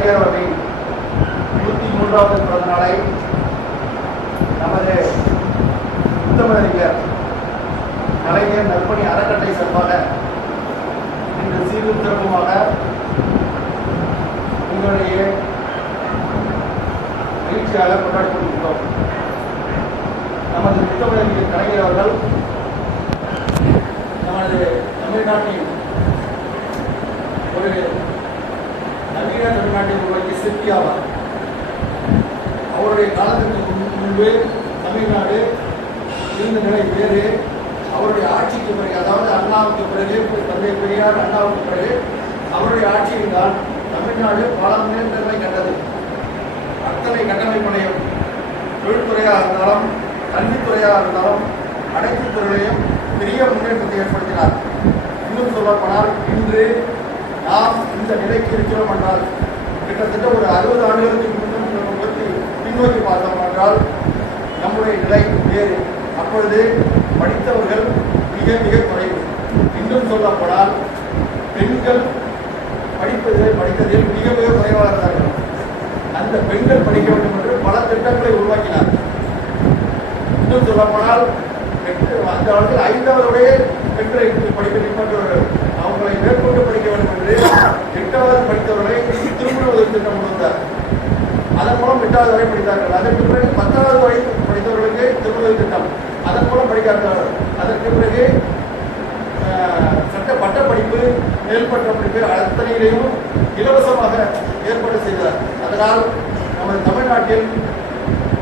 கலைஞர் அவர்களின் 103வது பிறந்த நாளை நமது முத்தமிழறிஞர் கலைஞர் நற்பணி அறக்கட்டளை சார்பாக இன்று சீரும் சிறப்புமாக உங்களுடைய மகிழ்ச்சியாக கொண்டாடி கொண்டிருக்கிறோம். நமது முத்தமிழறிஞர் கலைஞர் அவர்கள் நமது தமிழ்நாட்டின் ஒரு நவீன தமிழ்நாட்டில் உருவாக்கிய சிற்பி ஆவார். அவருடைய காலத்திற்கு முன்பு தமிழ்நாடு இருந்த நிலை வேறு. அவருடைய ஆட்சிக்கு பிறகு, அதாவது அண்ணாவுக்கு பிறகு, தந்தை பெரியார் அண்ணாவுக்கு பிறகு அவருடைய ஆட்சியில் தான் தமிழ்நாடு பல முன்னேற்றங்களை கண்டது. அத்தனை கட்டமைப்புகளையும், தொழில்துறையாக இருந்தாலும் கல்வித்துறையாக இருந்தாலும் அனைத்து துறைகளையும் பெரிய முன்னேற்றத்தை ஏற்படுத்தினார். இன்னும் சொல்லப்போனால் இன்று நாம் இந்த நிலைக்கு இருக்கிறோம் என்றால் கிட்டத்தட்ட ஒரு 60 ஆண்டுகளுக்கு பின்னோக்கி பார்த்தோம் என்றால் நம்முடைய நிலை வேறு. அப்பொழுது படித்தவர்கள் மிக மிக குறைவு. இன்னும் சொல்லப்போனால் பெண்கள் படித்ததில் மிக மிக குறைவாக இருந்தார்கள். அந்த பெண்கள் படிக்க வேண்டும் என்று பல திட்டங்களை உருவாக்கினார். இன்னும் சொல்லப்போனால் அந்த காலத்தில் 5வது பெண்களை படிக்க அவங்களை மேற்கொண்டு படிக்க வேண்டும் என்று 8வது படித்தவர்களை திருமண திட்டம் கொண்டு வந்தார். அதன் மூலம் 8வது வரை படித்தார்கள். அதற்கு பிறகு 10வது வரை படித்தவர்களுக்கு திருமண திட்டம், அதன் மூலம் படிக்கிறார்கள். அதற்கு பிறகு சட்ட பட்ட படிப்பு, மேல்பட்ட படிப்பு அத்தனையிலையும் இலவசமாக ஏற்பாடு செய்தார். அதனால் நமது தமிழ்நாட்டில்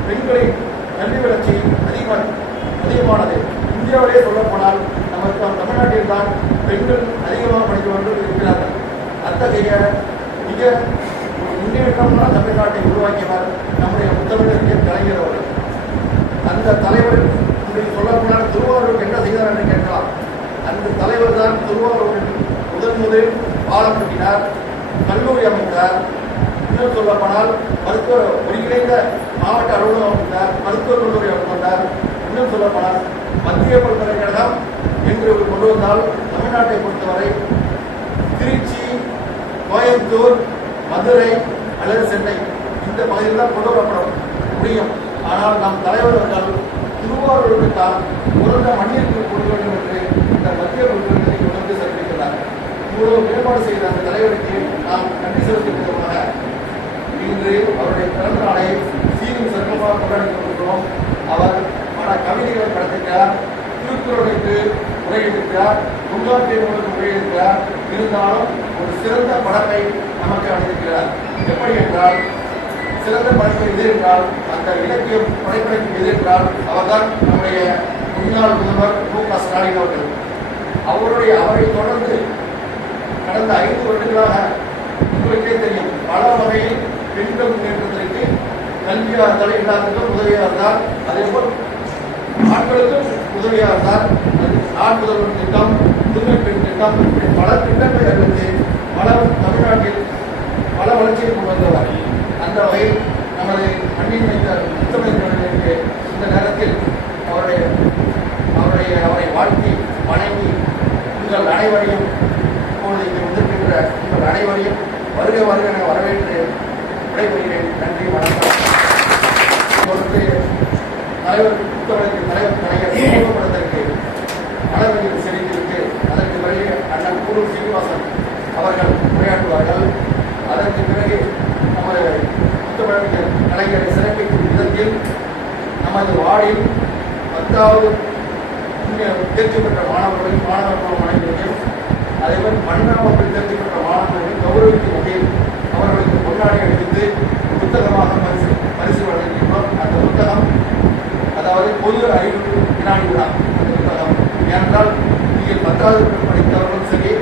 பெண்களின் கல்வி வளர்ச்சி அதிகமானது. இந்தியாவிலே சொல்லப்போனால் நமது தமிழ்நாட்டில் தான் பெண்கள் அதிகமாக படிக்க வேண்டும் இருக்கிறார்கள். அத்தகைய மிக முன்னேற்றமான தமிழ்நாட்டை உருவாக்கியவர் நம்முடைய முத்தமிழறிஞர் கலைஞர் அவர்கள். அந்த தலைவர் இன்றைக்கு சொல்லப்போனால் திருவாரூருக்கு என்ன செய்தார் என்று கேட்கலாம். அந்த தலைவர் தான் திருவாரூரில் முதலில் பாலம் கட்டினார், கல்லூரி அமைத்தார். இன்னும் சொல்லப்போனால் மருத்துவ ஒருங்கிணைந்த மாவட்ட அலுவலகம் அமைத்தார், மருத்துவக் கல்லூரி அமைத்தார். இன்னும் சொல்லப்போனால் மத்திய பல்கலைக்கழகம் என்று கொண்டு வந்தால் தமிழ்நாட்டை பொறுத்தவரை திருச்சி, கோயம்புத்தூர், மதுரை அல்லது சென்னை இந்த பகுதியில் தான் கொண்டு வரப்பட முடியும். ஆனால் நம் தலைவர்கள் திருவாரூருக்கு தான் உலக மண்ணிற்கு கொண்டு வேண்டும் என்று இந்த மத்திய பல்கலைக்கழகத்தை கொண்டு சென்றிருக்கிறார். இவ்வளவு மேம்பாடு செய்த அந்த தலைவருக்கு நாம் நன்றி செலுத்தும் விதமாக இன்று அவருடைய பிறந்த நாளை சீரும் சிறப்பாக கொண்டாடி கொண்டிருக்கிறோம். அவர் பல கவிதைகளை படைத்திருக்கிறார், திருக்குறளுக்கு உரையிட்டிருக்கிறார், தொல்காப்பிய நூலுக்கு உரையிட்டிருக்கிறார். இருந்தாலும் ஒரு சிறந்த படத்தை நமக்கு அளித்திருக்கிறார். எப்படி என்றால், சிறந்த படைப்பு எது என்றால், அந்த இலக்கியம் படைப்படைப்பு எது என்றால் அவர்தான் நம்முடைய முன்னாள் முதல்வர் மு.க. ஸ்டாலின் அவர்கள். அவரை தொடர்ந்து கடந்த 5 வருடங்களாக உங்களுக்கே தெரியும், பல வகையில் பெண்கள் முன்னேற்றத்திற்கு கல்வியாக இருந்தால் எல்லாத்துக்கும் உதவியாக இருந்தால், அதேபோல் ஆண்களுக்கும் உதவியாக இருந்தால் ஆண் முதல்வர் திட்டம், புதுமை பெண் திட்டம், பல திட்டங்களை அறிவித்து தமிழ்நாட்டில் பல வளர்ச்சியை கொண்டு வந்தவர். அந்த வகையில் நமது மண்ணின் வைத்த முத்தமிழர்களுக்கு இந்த நேரத்தில் அவரை வாழ்த்தி வணங்கி உங்கள் அனைவரையும் இப்பொழுது இங்கு வந்திருக்கின்ற உங்கள் அனைவரையும் வருக வருக என வரவேற்று விடைபெறுகிறேன். நன்றி, வணக்கம். தலைவர் கலைஞர் படத்திற்கு மலர்வெளியில் செலுத்திவிட்டு அதற்கு பிறகு அண்ணன் கூடூர் சீனிவாசன் அவர்கள் உரையாற்றுவார்கள். அதற்கு பிறகு நமது முத்தமிழறிஞர் கலைஞரை சிறப்பிக்கும் விதத்தில் நமது வார்டில் 10வது தேர்ச்சி பெற்ற மாணவர்கள் அனைவரையும், அதேபோல் 12ஆம் வகுப்பில் தேர்ச்சி பெற்ற மாணவர்கள் கௌரவிக்கும் வகையில் அவர்களுக்கு பொன்னாடை அணிவித்து புத்தகமாக பரிசு வழங்குகின்றோம். அந்த புத்தகம் அதாவது பொது அறிவு வினாடி விழா. அந்த புத்தகம் ஏனென்றால் நீங்கள் 10வது படித்தவர்களும் சரி,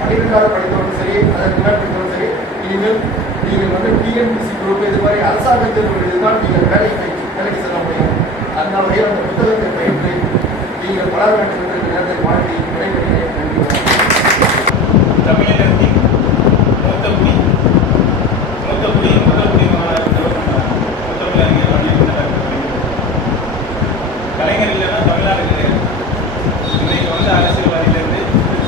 12வது படித்தவர்களும் சரி, அதற்கு மேல் படித்தவர்களும் சரி, இனிமேல் நீங்கள் டிஎன்பிசி குரூப் இது மாதிரி அரசாங்க தேர்வுகள் தான் நீங்கள் வேலைக்கு செல்ல முடியும். அந்த வகையில் அந்த புத்தகத்தை பயின்று நீங்கள் வளர வேண்டும் என்ற நேரத்தை வாழ்த்தி விடைபெறுகிறேன். தமிழகத்தின் மூத்த குடியின் முதல் குடிமகனாக முத்தமிழறிஞர் கலைஞர் இல்லைன்னா தமிழ்நாடு கிடையாது. இன்னைக்கு அரசியல்வாதியிலிருந்து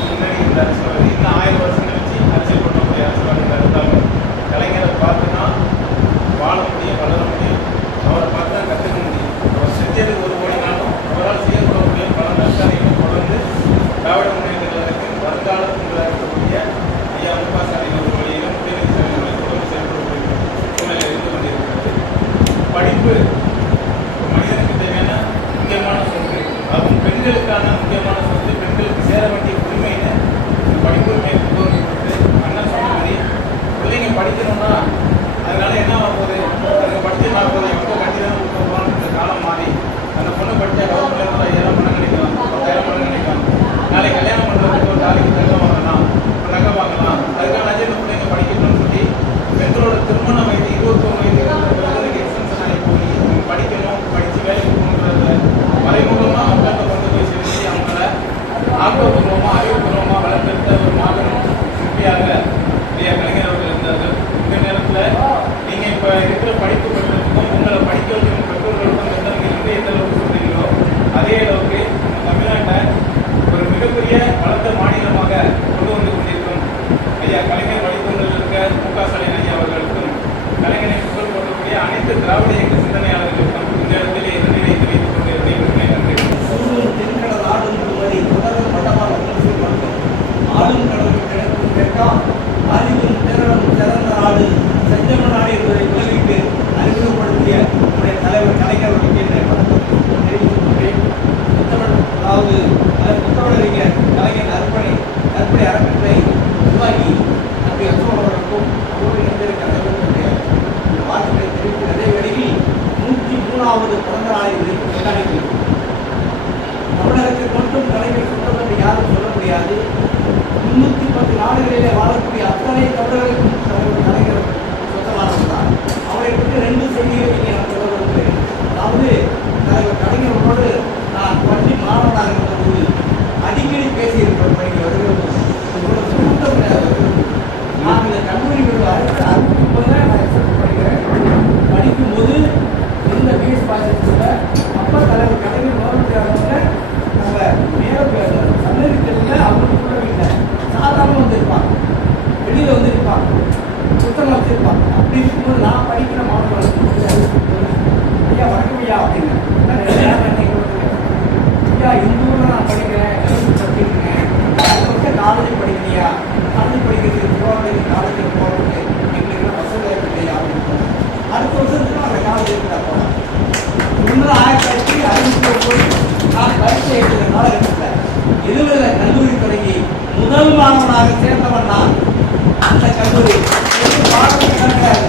முன்னாடி இந்த அரசியல்வாதி இன்னும் 1000 வருஷம் கழிச்சு அரசியல் பண்ணக்கூடிய அரசியல்வாதிகள் இருந்தாலும் கலைஞரை பார்த்து படிப்பு மனிதனுக்கு தேவையான முக்கியமான சொத்து, அதுவும் பெண்களுக்கான முக்கியமான சொத்து, பெண்களுக்கு சேர வேண்டிய உரிமைன்னு படிப்புரிமை முன்னுரிமை கொடுத்து அண்ணன் சொன்ன மாதிரி பிள்ளைங்க படிக்கணும்னா அதனால என்ன ஆக போகுது, அதுக்கு படிச்சு நான் போகுது எப்போ கட்டி தான் கொடுக்க காலம் மாறி அந்த பொண்ணு படித்தா கவர்மெண்ட்ல 5000 பணம் கிடைக்கும், 10,000 பணம் கிடைக்கும். நாளைக்கு கல்யாணம் பண்ணுறதுக்கு ஒரு தாலிக்கு தங்கம் வாங்கலாம், ஒரு நகை வாங்கலாம். அதுக்கான அஜெண்டா பிள்ளைங்க படிக்கணும்னு சொல்லி பெண்களோட திருமண வயது 21 வயது எக்ஸ்டென்ஷன் ஆகி போய் அவங்க படிக்கணும், படித்து வேலைக்கு போகணுன்றத மறைமுகமாக மக்கள்கிட்ட கொண்டு போய் செலுத்தி அவங்கள ஆக்கப்பூர்வமாக அறிவுபூர்வமாக வளர்த்தெடுத்த ஒரு மாபெரும் சிற்பியாக ஐயா கலைஞர் அவர்கள் இருந்தார்கள். இந்த நேரத்தில் நீங்கள் இப்போ இருக்கிற படிப்பு பெற்றதுக்கும் உங்களை படிக்க வைக்கிற பெற்றோர்களுக்கும் எந்த அளவுக்கு சொல்றீங்களோ அதே அளவுக்கு தமிழ்நாட்டை ஒரு மிகப்பெரிய வளர்ந்த மாநிலமாக கொண்டு வந்து கொண்டிருக்கும் ஐயா கலைஞர் வழித்தொண்டில் இருக்க மு.க. ஸ்டாலின் ஐயா அவர்களுக்கும் கலைஞரை புகழ் போடக்கூடிய அனைத்து திராவிட இயக்க சிந்தனையாளர்களுக்கும் இந்த இடத்திலே நன்றியை தெரிவித்துக் கொண்டு விடைபெறுகிறேன். நன்றி. தென்கடல் ஆடும் முழுவதை தொடரும் வடமான ஆளும் கடவுள் கிழக்கும் கேட்டால் அறிவும் திறனும் சிறந்த நாடு செஞ்சம நாடு என்பதை உலகிற்கு அறிமுகப்படுத்திய நம்முடைய தலைவர் கலைஞர் அவர்களுக்கு வணக்கம் தெரிவித்துக் கொண்டேன். அதாவது புத்தகறிஞர் கலைஞர் நற்பணி அறக்கட்டளை உருவாகி அப்படி அசோகர்களுக்கும் அவரோடு இணைந்திருக்க அனைவருடைய வாழ்த்துக்களை தெரிவித்து அதே வேளையில் 103வது பிறந்த நாளை கொண்டாடுகிறோம். தமிழகத்தில் மட்டும் கலைஞர் சொந்தம் என்று யாரும் சொல்ல முடியாது. 310 நாடுகளிலே வாழக்கூடிய அத்தனை தமிழர்களுக்கும் கலைஞர் சொந்தமானவர் தான். அவரை பற்றி 2 செய்திகளை இங்கே நான் சொல்ல விரும்புகிறேன். அதாவது தலைவர் கலைஞரோடு நான் பள்ளி மாணவனாக இருந்தபோது அடிக்கடி பேசியிருக்கிறோம். இங்கே வருகிறது நான் இந்த கல்லூரி அறிவிப்பதை நான் எக்ஸப்ட் பண்ணிக்கிறேன். படிக்கும்போது இந்த பிஎஸ் பாசிட்டிவ்ல அப்போ தலைவர் கலைஞர் முதலமைச்சர் நம்ம மேலே சன்னதிகளில் அவங்களுக்குள்ள வீட்டில் சாதாரண வந்திருப்பாங்க, வெளியில் வந்திருப்பாங்க, புத்தகம் வச்சிருப்பாங்க. அப்படி இருக்கும்போது நான் படிக்கிற மாணவர்களுக்கு ஐயா வணக்கம் ஐயா அப்படின்னு ஐயா இந்த ஊரில் நான் படிக்கிறேன், படிச்சிருக்கேன், காலேஜ் படிக்கிறியா, காலேஜ் படிக்கிறதுக்கு போகிறது, காலேஜுக்கு போகிறது எங்களுக்கு வசதியாக இல்லையா அப்படின்னு அடுத்த வருஷத்துக்கு அந்த காலேஜ் இருந்தால் போனேன். முன்னூறு 1960 போய் நான் பரீட்சை எழுதுகிற காலகட்டத்தில் 70 கல்லூரி தொடங்கி முதல் மாணவனாக சேர்ந்தவன் நான். அந்த கல்லூரி பாடம் கிடையாது.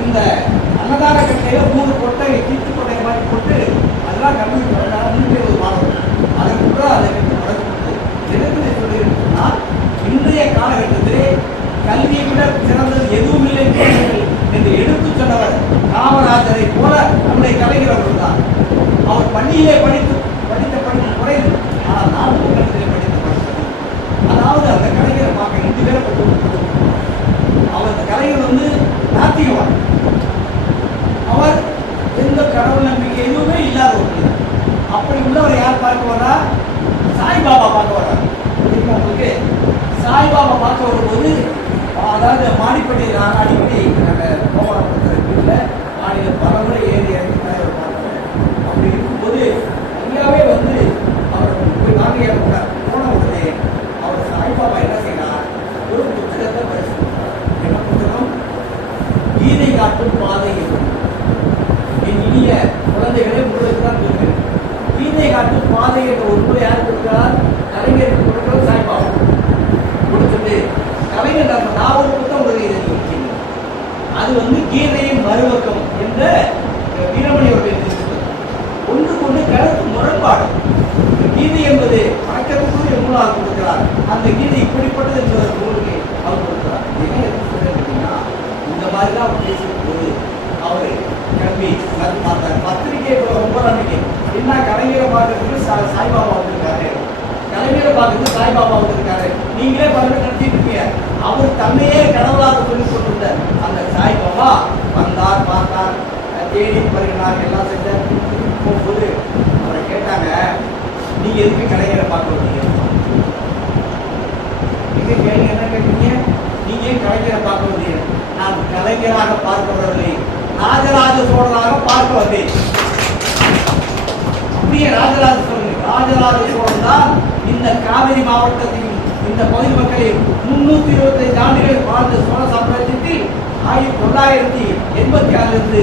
இந்த அன்னதான கட்டையில் 3 கொட்டை கீட்டு கொட்டை மாதிரி போட்டு அதெல்லாம் கல்லூரி தொடங்கினால 120 மாணவர்கள் அதற்கு கூட அதை கட்டி வளர்த்து எதிர்த்து சொல்லியிருந்தா இன்றைய காலகட்டத்திலே கல்வியை விட சிறந்தது எதுவும் இல்லை என்று எடுத்து சொன்னவர் காமராஜரை போல நம்முடைய கலைஞர் அவர்கள் தான். அவர் பள்ளியிலே படித்த படிப்பு குறைவு, ஆனால் நாட்டு கல்வியிலே படித்த படித்தது. அதாவது அந்த கலைஞரை பார்க்க 2 பேரை பட்டு அவர் அந்த கலைஞர் நாத்திகவான். அவர் எந்த கடவுள் நம்பிக்கை எதுவுமே இல்லாத ஒரு அப்படி உள்ளவர் யார் பார்க்க வரா? சாய்பாபா பார்க்க வர்றார். உங்களுக்கு சாய்பாபா பார்க்க வரும்போது அதாவது மாடிப்பட்டி நான் அடிக்கடி நாங்கள் கோபாலபுரத்தில் மாநில பலமுறை ஏறி இறங்கி தலைவர் பார்க்குறேன். அப்படி இருக்கும்போது ஐயாவே அவர் போய் வாங்க போன உடனே அவர் சாய்பாபா என்ன செய்யறார், ஒரு புத்தகத்தை பரிசீலித்தார். என்ன புத்தகம்? கீதை காட்டும் பாதை. என் இனிய குழந்தைகளே உங்களுக்கு தான் சொல்கிறேன். கீதை காட்டும் பாதை என்ற ஒரு நூலை யார் கொடுக்கிறார்? கலைஞருக்கு கொடுக்கிறது சாய்பாபா. கொடுத்துட்டு கலைஞர் நான் ஒரு புத்தகம் எழுதி அது கீதையின் மறுபக்கம் என்ற வீரமணி அவர்கள் ஒன்றுக்கொண்டு கருத்து முரண்பாடு. கீதை என்பது வணக்கத்துக்குரிய நூலாக கொடுக்கிறார். அந்த கீதை இப்படிப்பட்டது என்பதை நூலுக்கு அவர் கொடுக்கிறார். என்ன சொல்றீங்கன்னா இந்த மாதிரிலாம் அவர் பேசும்போது அவரு கல்வி பார்த்தார். பத்திரிகை ரொம்ப நம்பிக்கை என்ன கலைஞரை பார்க்கறதுக்கு சாய்பாபா வந்திருக்காரு, கலைஞரை பார்க்கறது சாய்பாபா வந்திருக்காரு. நீங்களே பாருங்க நடத்திட்டு இருக்கீங்க. அவர் தன்னையே கடவுளாக சொல்லிக் கொண்டிருந்த அந்த சாய்பாபா வந்தார், பார்த்தார், தேடி பருகினார், எல்லாம் செஞ்சார். போகும்போது அவரை கேட்டாங்க, நீங்க எதுக்கு கலைஞரை பார்க்க வந்தீங்க? நீங்க கேள்வி என்ன கேட்டீங்க? நீங்க ஏன் கலைஞரை பார்க்க வந்தீங்க? நான் கலைஞராக பார்க்க வரவில்லை, ராஜராஜ சோழராக பார்க்க வந்தேன். அப்படியே ராஜராஜ சோழன் தான் இந்த காவிரி மாவட்டத்தையும் இந்த பகுதி மக்களையும் 325 ஆண்டுகள் வாழ்ந்த சோழ சாம்ராஜ்யத்தில் 1986 1010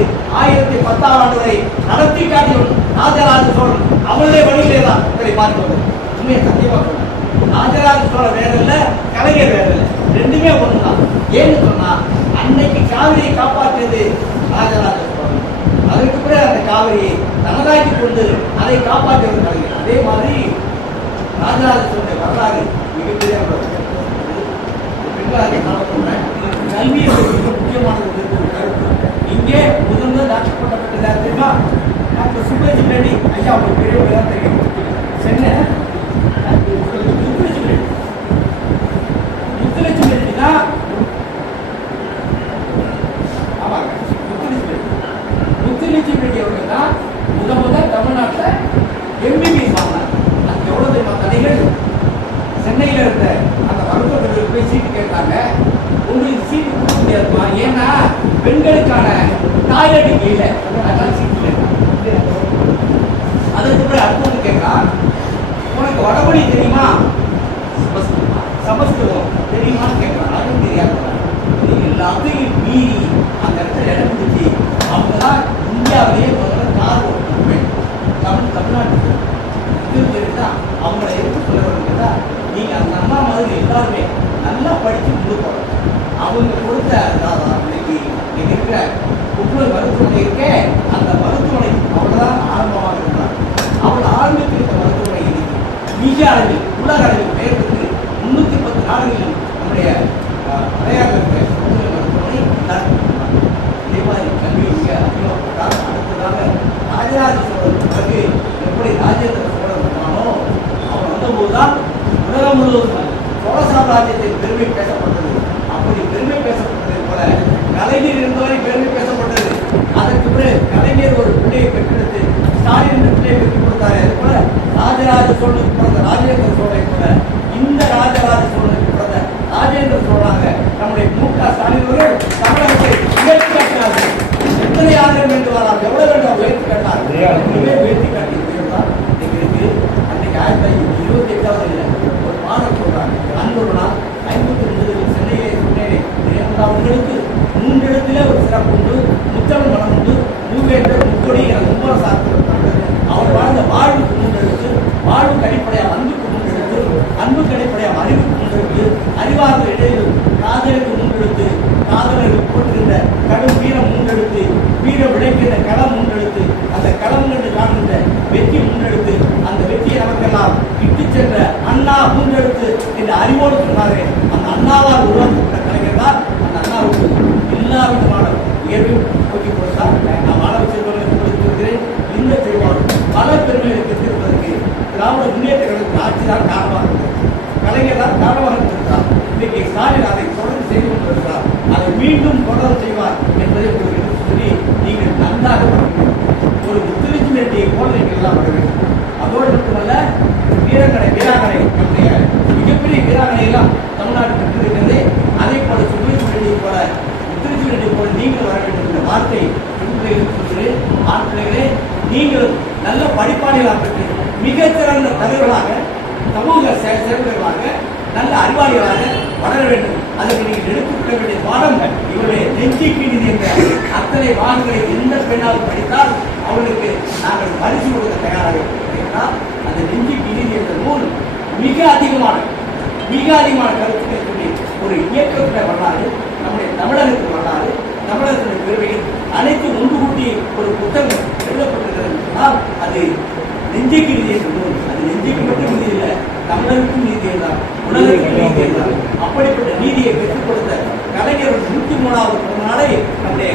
ஆண்டு வரை நடத்தி காட்டியவன் ராஜராஜ சோழன். அவனுடைய வழியிலே தான் இதை பார்ப்பது. உண்மையை சத்தியமா சொல்றேன். ராஜராஜ சோழன் வேற இல்ல, கலைஞர் வேற இல்லை, ரெண்டுமே ஒண்ணுதான். ஏன்னு சொன்னா அன்னைக்கு காவிரியை காப்பாற்றியது ராஜராஜ சோழன். அதற்கு பிறகு அந்த காவிரியை தனதாக்கி கொண்டு அதை காப்பாற்றியது கலைஞர். அதே மாதிரி ராஜராஜ சோழனுடைய வரலாறு மிகப்பெரிய கல்வியை முக்கியமானது கருத்து. இங்கே முதல்ல டாக்டர் பண்ணப்பட்டதா தெரியுமா? டாக்டர் சுப்பலட்சுமி ரெட்டி ஐயா, உங்களுக்கு பெரியவங்க தான் தெரியும். சென்னை முத்துலட்சுமி ரெட்டி தான். ஆமாங்க, முத்துலட்சுமி ரெட்டி அவர்கள் தான் முதல் தமிழ்நாட்டில் எம்பிபிஎஸ் வாங்கினார். அது எவ்வளவு தெரியுமா கதைகள்? சென்னையில் இருந்த அந்த மருத்துவர்கள் போய் சீட்டு கேட்டாங்க. உங்களுக்கு சீட்டு கொடுக்க முடியாதுமா, ஏன்னா பெண்களுக்கான டாய்லெட் இல்லை, அதனால சீட்டு இல்லை. அதற்கு பிறகு அடுத்தவங்க கேட்கலாம், உனக்கு வடமொழி தெரியுமா, சமஸ்கிருதம் தெரியுமான்னு கேட்கலாம். அதுவும் தெரியாது. எல்லாத்தையும் மீறி அந்த இடத்துல இடம் பிடிச்சி அவங்க தான் இந்தியாவிலேயே முதல்ல கார் ஓட்டுவேன் தமிழ்நாட்டுக்கு தான் அவங்கள எடுத்து சொல்ல வேண்டியதா. நீங்க அந்த அம்மா மாதிரி எல்லாருமே நல்லா படிச்சு கொடுக்கணும். அவங்க கொடுத்த இன்னைக்கு இருக்கிற புற்றுநோய் மருத்துவமனை இருக்கே, அந்த மருத்துவமனை அவள்தான் ஆரம்பமாக இருந்தார். அவள் ஆரம்பித்திருந்த மருத்துவமனை இன்னைக்கு மிக அளவில் உலக அளவில் பெயர் பெற்று 310 நாடுகளில் நம்முடைய மலையாக இருக்கிற புற்றுநோய் மருத்துவமனை இதே மாதிரி கல்வி மிக அதிகமாகப்பட்டால் அடுத்ததாக ராஜராஜ சோழன் பிறகு எப்படி ராஜேந்திர சோழன் இருந்தானோ அவன் வந்தபோதுதான் உலகம் முழுவதும் சோழ சாம்ராஜ்யத்தின் பெருமை பேசப்பட்டது. அப்படி பெருமை பேசப்பட்டது போல கலைஞர் இருந்தவரை பெருமை பேசப்பட்டது. அதற்கு பிறகு கலைஞர் ஒரு பிள்ளையை பெற்றெடுத்து ஸ்டாலின் பிள்ளையை பெற்றுக் கொடுத்தாரு. அது போல ராஜராஜ சோழனுக்கு பிறந்த ராஜேந்திர சோழனை போல இந்த ராஜராஜ சோழனுக்கு பிறந்த ராஜேந்திர சோழனாக நம்முடைய மு.க. ஸ்டாலின் அவர்கள் தமிழகத்தை உயர்த்தி காட்டினார்கள். எத்தனை ஆயிரம் வேண்டும் வரலாம், எவ்வளவு வேண்டும் உயர்த்தி காட்டினார். உயர்த்தி காட்டி எங்களுக்கு அன்னைக்கு 1928 ஒரு மாதம் சொல்றாங்க. அன்பொரு நாள் 59 சென்னையிலே சொன்னேன். உங்களுக்கு 3 இடத்துல ஒரு சிறப்பு உண்டு, முத்தமிழ் மனம் உண்டு, மூவேந்தர் முக்கொடி என முப்பது சார்ந்திருப்பாங்க. அவர் வாழ்ந்த வாழ்வுக்கு 3 எழுத்து, வாழ்வுக்கு அடிப்படையாக அன்புக்கு 3 எழுத்து, அன்புக்கு அடிப்படையாக அறிவுக்கு 3 எழுத்து, அறிவார்ந்த இடையில் காதலுக்கு 3 எழுத்து, காதலர்கள் போட்டுகின்ற கடும் வீரம் 3 எழுத்து, வீரம் விளைக்கின்ற களம் 3 எழுத்து, அந்த களம் என்று காணுகின்ற வெற்றி 3 எழுத்து, அந்த வெற்றியை நமக்கெல்லாம் இட்டு சென்ற அண்ணா 3 எழுத்து என்று அறிவோடு சொன்னாரே, அந்த அண்ணாவால் உருவாக்கப்பட்ட கலைஞர் தான் அந்த அண்ணாவுக்கு எல்லா விதமான உயர்வையும் போட்டி கொடுத்தார். நான் மாணவ செல்வர்களுக்கு கொடுத்திருக்கிறேன். இந்த திருவாரூர் பல பெருமைகளை பெற்றிருப்பதற்கு திராவிட முன்னேற்ற கழகத்தின் ஆட்சி தான் காரணமாக இருந்தது. கலைஞர் தான் காரணமாக இருந்திருந்தார். இன்னைக்கு ஸ்டாலின் அதை தொடர்ந்து செய்து கொண்டிருக்கிறார். அதை மீண்டும் தொடர்ந்து செய்வார் என்பதை உங்களுக்கு எடுத்து சொல்லி நீங்கள் நன்றாக ஒரு முத்துலட்சுமி ரெட்டியை போல நீங்கள் எல்லாம் வர வேண்டும். அதோடு மட்டுமல்ல, வீராங்கனை நம்முடைய மிகப்பெரிய வீராங்கனை எல்லாம் தமிழ்நாடு பெற்றிருக்கிறது. அதே போல சுப்ரீம் ரெட்டி போல முத்துலட்சுமி ரெட்டி போல நீங்கள் வர வேண்டும் என்ற வார்த்தை சொல்கிறேன். ஆண் பிள்ளைகளே, நீங்கள் நல்ல படிப்பாளிகளாக பெற்று மிகச்சிறந்த தலைவர்களாக, சமூக சேவகர்களாக, நல்ல அறிவாளிகளாக வளர வேண்டும். அதற்கு நீங்கள் எடுத்துக்கொள்ள வேண்டிய பாடங்கள் இவருடைய நெஞ்சுக்கு நிதி என்ற அத்தனை பாகங்களை எந்த பெண்ணால் படித்தால் அவர்களுக்கு நாங்கள் பரிசு கொடுக்க தயாராக இருக்கிறார். அந்த நெஞ்சுக்கு நிதி என்ற நூல் மிக அதிகமான கருத்துக்களை சொல்லி ஒரு இயக்கத்துடைய வரலாறு, நம்முடைய தமிழகத்தின் வரலாறு, தமிழகத்தினுடைய பெருமைகள் அனைத்து ஒன்று கூட்டி ஒரு புத்தகம் எழுதப்பட்டிருக்கிறது என்றால் அது நெஞ்சுக்கு நிதி என்ற நூல். அது நெஞ்சுக்கு மட்டும் நிதி இல்லை, தமிழருக்கும் நீதி என்றார், உலகத்துக்கும் நீதி என்றார். அப்படிப்பட்ட நீதியை பெற்றுக் கொடுத்த கலைஞர் 103வது பிறந்த நாளை நம்முடைய